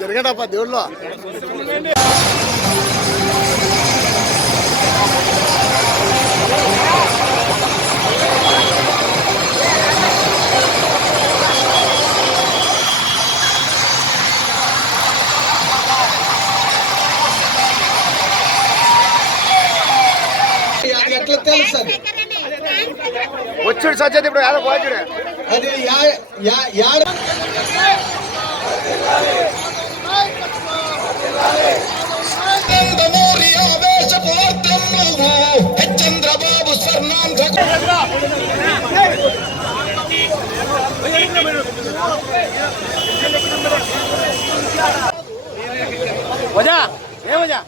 జరగడప్ప దేవుళ్ళు వచ్చాడు సజ్జది ఇప్పుడు యాడ పోయాడు అది చంద్రబాబు వజా ఏ వజా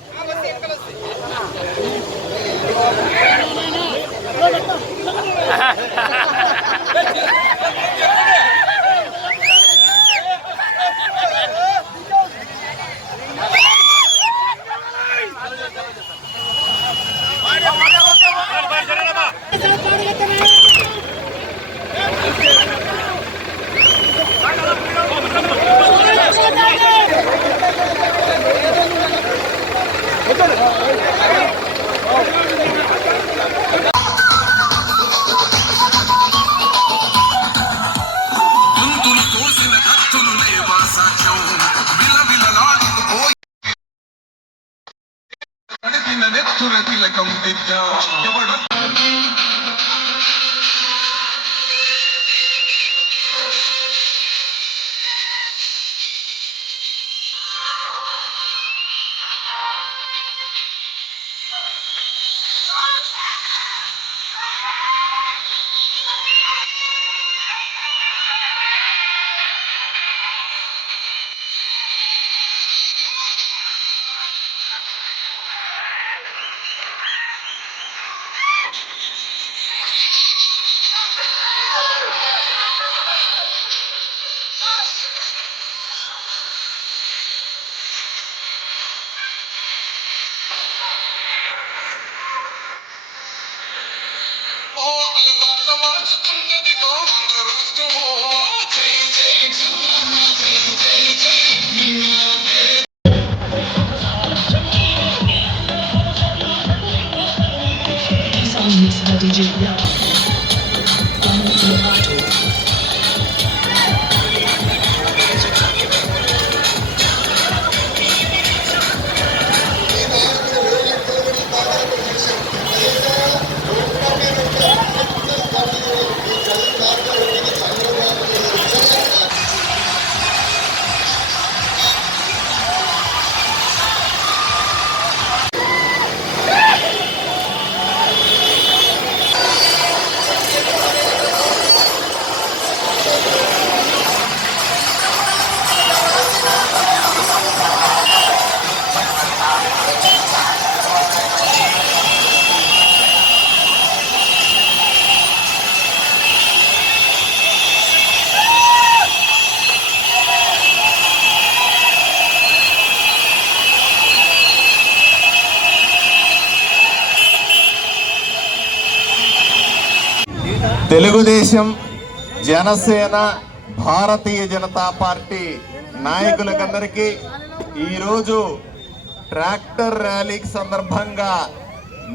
తెలుగుదేశం, జనసేన, భారతీయ జనతా పార్టీ నాయకులకందరికీ ఈరోజు ట్రాక్టర్ ర్యాలీకి సందర్భంగా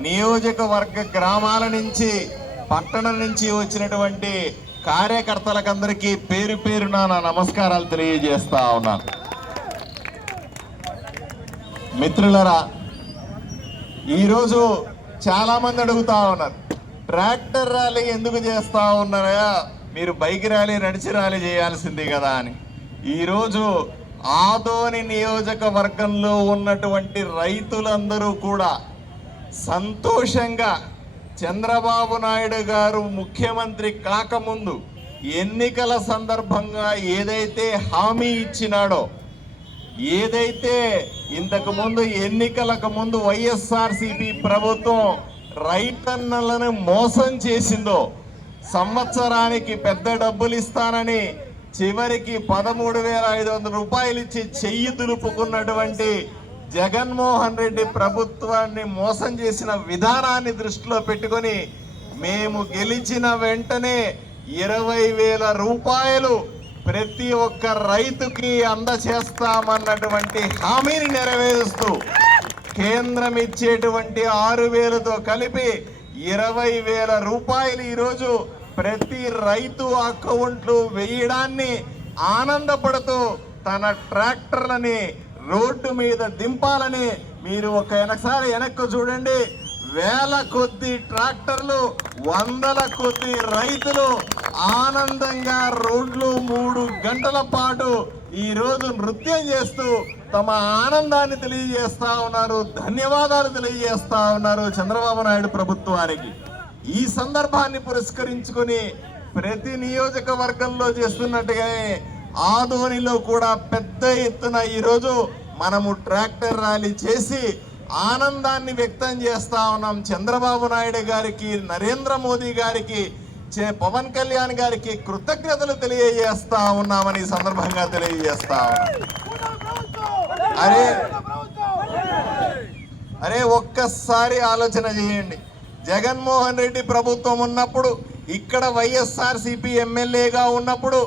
నియోజకవర్గ గ్రామాల నుంచి పట్టణం నుంచి వచ్చినటువంటి కార్యకర్తలకందరికీ పేరు పేరున నా నమస్కారాలు తెలియజేస్తా ఉన్నాను. మిత్రులరా, ఈరోజు చాలా మంది అడుగుతా ఉన్నారు, ట్రాక్టర్ ర్యాలీ ఎందుకు చేస్తా ఉన్నారా, మీరు బైక్ ర్యాలీ, నడిచి ర్యాలీ చేయాల్సింది కదా అని. ఈరోజు ఆదోని నియోజకవర్గంలో ఉన్నటువంటి రైతులందరూ కూడా సంతోషంగా చంద్రబాబు నాయుడు గారు ముఖ్యమంత్రి కాకముందు ఎన్నికల సందర్భంగా ఏదైతే హామీ ఇచ్చినాడో, ఏదైతే ఇంతకు ముందు ఎన్నికలకు ముందు వైఎస్ఆర్సీపీ ప్రభుత్వం రైతన్నలను మోసం చేసిందో, సంవత్సరానికి పెద్ద డబ్బులు ఇస్తానని చివరికి 13,500 రూపాయలు ఇచ్చి చెయ్యి దులుపుకున్నటువంటి జగన్మోహన్ రెడ్డి ప్రభుత్వాన్ని మోసం చేసిన విధానాన్ని దృష్టిలో పెట్టుకొని మేము గెలిచిన వెంటనే 20,000 రూపాయలు ప్రతి ఒక్క రైతుకి అందచేస్తామన్నటువంటి హామీని నెరవేరుస్తూ కేంద్రం ఇచ్చేటువంటి 6,000తో కలిపి 20,000 రూపాయలు ఈరోజు ప్రతి రైతు అకౌంట్లు వేయడాన్ని ఆనందపడుతూ తన ట్రాక్టర్లని రోడ్డు మీద దింపాలని మీరు ఒకసారి వెనక్కు చూడండి. వేల కొద్ది ట్రాక్టర్లు, వందల కొద్ది రైతులు ఆనందంగా రోడ్లు 3 గంటల పాటు ఈ రోజు నృత్యం చేస్తూ తమ ఆనందాన్ని తెలియజేస్తా ఉన్నారు. ధన్యవాదాలు తెలియజేస్తా ఉన్నారు చంద్రబాబు నాయుడు ప్రభుత్వానికి. ఈ సందర్భాన్ని పురస్కరించుకొని ప్రతి నియోజకవర్గంలో చేస్తున్నట్టుగానే ఆదోనిలో కూడా పెద్ద ఎత్తున ఈరోజు మనము ట్రాక్టర్ ర్యాలీ చేసి ఆనందాన్ని వ్యక్తం చేస్తా ఉన్నాం. చంద్రబాబు నాయుడు గారికి, నరేంద్ర మోదీ గారికి, పవన్ కళ్యాణ్ గారికి కృతజ్ఞతలు తెలియజేస్తా ఉన్నామని సందర్భంగా తెలియజేస్తా ఉన్నాం. అరే ఒక్కసారి ఆలోచన చేయండి. జగన్మోహన్ రెడ్డి ప్రభుత్వం ఉన్నప్పుడు, ఇక్కడ వైఎస్ఆర్సీపీ ఎమ్మెల్యేగా ఉన్నప్పుడు,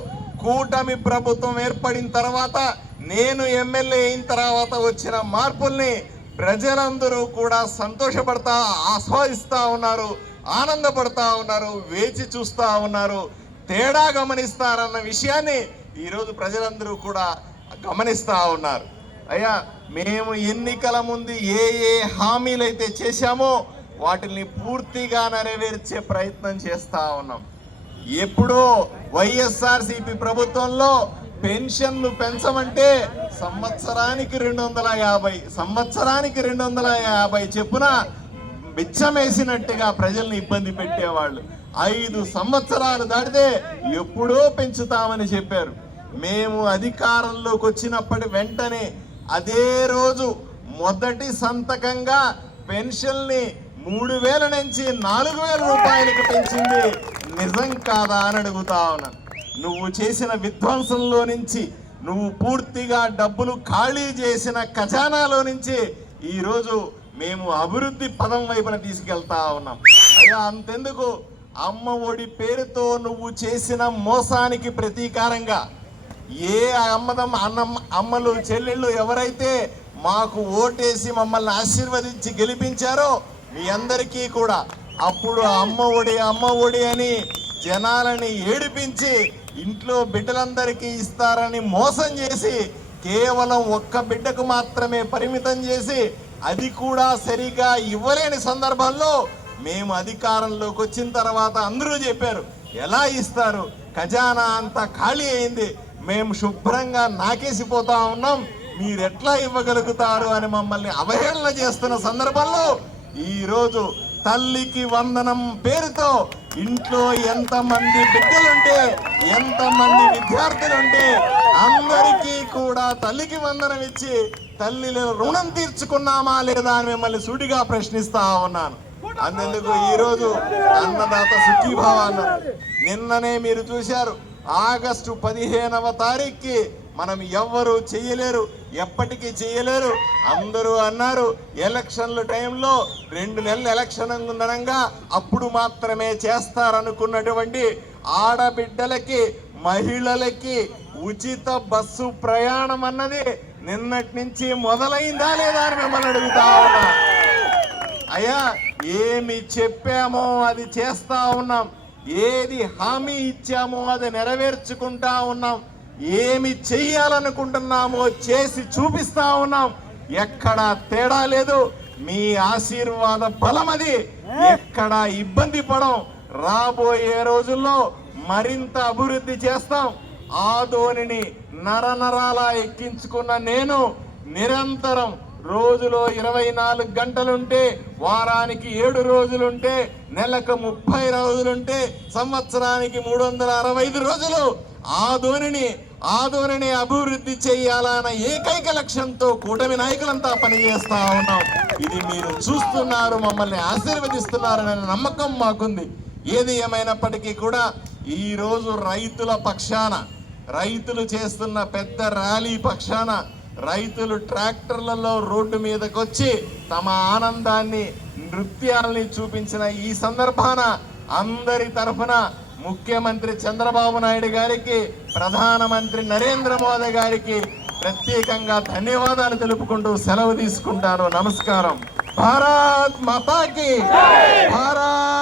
కూటమి ప్రభుత్వం ఏర్పడిన తర్వాత, నేను ఎమ్మెల్యే అయిన తర్వాత వచ్చిన మార్పుల్ని ప్రజలందరూ కూడా సంతోషపడతా, ఆస్వాదిస్తా ఉన్నారు, ఆనందపడతా ఉన్నారు, వేచి చూస్తా ఉన్నారు. తేడా గమనిస్తారన్న విషయాన్ని ఈరోజు ప్రజలందరూ కూడా గమనిస్తా ఉన్నారు. అయ్యా, మేము ఎన్నికల ముందు ఏ హామీలు అయితే చేశామో వాటిని పూర్తిగా నెరవేర్చే ప్రయత్నం చేస్తా ఉన్నాం. ఎప్పుడో వైఎస్ఆర్సీపీ ప్రభుత్వంలో పెన్షన్లు పెంచమంటే సంవత్సరానికి 250 చెప్పున బిచ్చమేసినట్టుగా ప్రజల్ని ఇబ్బంది పెట్టేవాళ్ళు. 5 సంవత్సరాలు దాటితే ఎప్పుడో పెంచుతామని చెప్పారు. మేము అధికారంలోకి వచ్చినప్పటి వెంటనే అదే రోజు మొదటి సంతకంగా పెన్షన్ని 3,000 నుంచి 4,000 రూపాయలకు పెంచింది నిజం కాదా అని అడుగుతా ఉన్నాను. నువ్వు చేసిన విధ్వంసంలో నుంచి, నువ్వు పూర్తిగా డబ్బులు ఖాళీ చేసిన ఖజానాలో నుంచి ఈరోజు మేము అభివృద్ధి పదం వైపున తీసుకెళ్తా ఉన్నాం. అయ్యా, అంతెందుకు, అమ్మ ఒడి పేరుతో నువ్వు చేసిన మోసానికి ప్రతీకారంగా ఏ అమ్మలు చెల్లెళ్ళు ఎవరైతే మాకు ఓటేసి మమ్మల్ని ఆశీర్వదించి గెలిపించారో మీ అందరికీ కూడా అప్పుడు అమ్మ ఒడి అని జనాలని ఏడిపించి ఇంట్లో బిడ్డలందరికీ ఇస్తారని మోసం చేసి కేవలం ఒక్క బిడ్డకు మాత్రమే పరిమితం చేసి అది కూడా సరిగా ఇవ్వలేని సందర్భంలో మేము అధికారంలోకి వచ్చిన తర్వాత అందరూ చెప్పారు ఎలా ఇస్తారు, ఖజానా అంతా ఖాళీ అయింది, మేము శుభ్రంగా నాకేసిపోతా ఉన్నాం, మీరెట్లా ఇవ్వగలుగుతారు అని మమ్మల్ని అవహేళన చేస్తున్న సందర్భంలో ఈరోజు తల్లికి వందనం పేరుతో ఇంట్లో ఎంతమంది బిడ్డలుంటే, ఎంతమంది విద్యార్థులుంటే అందరికీ కూడా తల్లికి వందనం ఇచ్చి తల్లిల రుణం తీర్చుకున్నామా లేదా అని మిమ్మల్ని సూటిగా ప్రశ్నిస్తా ఉన్నాను. అందుకు ఈరోజు అన్నదాత సుఖీభావ అన్నారు. నిన్ననే మీరు చూశారు, ఆగస్టు 15వ తారీఖుకి మనం ఎవ్వరూ చేయలేరు, ఎప్పటికీ చేయలేరు. అందరూ అన్నారు ఎలక్షన్ల టైంలో 2 నెలలు ఎలక్షన్ ఉండగా అప్పుడు మాత్రమే చేస్తారనుకున్నటువంటి ఆడబిడ్డలకి, మహిళలకి ఉచిత బస్సు ప్రయాణం అన్నది నిన్నటి నుంచి మొదలైందా లేదా అని మిమ్మల్ని అడుగుతా ఉన్నా. అయ్యా, ఏమి చెప్పామో అది చేస్తా ఉన్నాం, ఏది హామీ ఇచ్చామో అది నెరవేర్చుకుంటా ఉన్నాం, ఏమి చెయ్యాలనుకుంటున్నామో చేసి చూపిస్తా ఉన్నాం. ఎక్కడా తేడా లేదు. మీ ఆశీర్వాద బలం అది. ఎక్కడా ఇబ్బంది పడం. రాబోయే రోజుల్లో మరింత అభివృద్ధి చేస్తాం. ఆదోనిని నరనరాల ఎక్కించుకున్న నేను నిరంతరం రోజులో 24 గంటలుంటే, వారానికి 7 రోజులుంటే, నెలకు 30 రోజులుంటే, సంవత్సరానికి 365 రోజులు ఆదోనిని అభివృద్ధి చేయాలన్న ఏకైక లక్ష్యంతో కూటమి నాయకులంతా పనిచేస్తా ఉన్నాం. ఇది మీరు చూస్తున్నారు, మమ్మల్ని ఆశీర్వదిస్తున్నారనే నమ్మకం మాకుంది. ఏది ఏమైనప్పటికీ కూడా ఈరోజు రైతుల పక్షాన, రైతులు చేస్తున్న పెద్ద ర్యాలీ పక్షాన, రైతులు ట్రాక్టర్లలో రోడ్డు మీదకి వచ్చి తమ ఆనందాన్ని, నృత్యాల్ని చూపించిన ఈ సందర్భాన అందరి తరఫున ముఖ్యమంత్రి చంద్రబాబు నాయుడు గారికి, ప్రధానమంత్రి నరేంద్ర మోదీ గారికి ప్రత్యేకంగా ధన్యవాదాలు తెలుపుకుంటూ సెలవు తీసుకుంటాను. నమస్కారం. భారత్ మాతాకి భారత్.